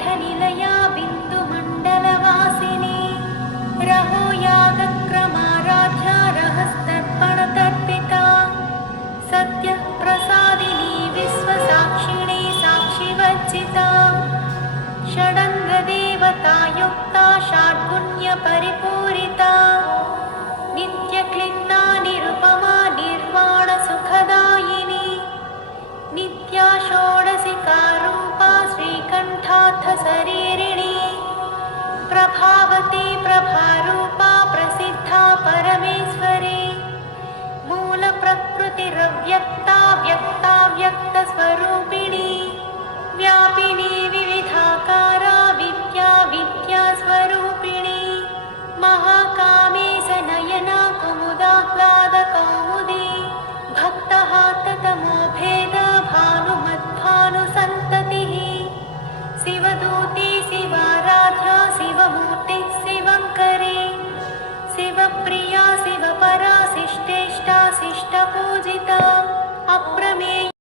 पीठनिलया बिन्दुमण्डलवासिनी रहो यागक्रमाराध्या रहस्तर्पणतर्पिता सत्यः प्रसादिनी विश्वसाक्षिणी साक्षिवर्जिता षडङ्गदेवतायुक्ता षड्गुण्यपरिपूरिता नित्यक्लिन्ना निरुपमा निर्वाणसुखदायिनी नित्या षोडशिकारूपा श्रीकण्ठार्थशरीरिणी प्रभावती प्रभारूपा प्रसिद्धा परमेश्वरी मूलप्रकृतिरव्यक्ता व्यक्ता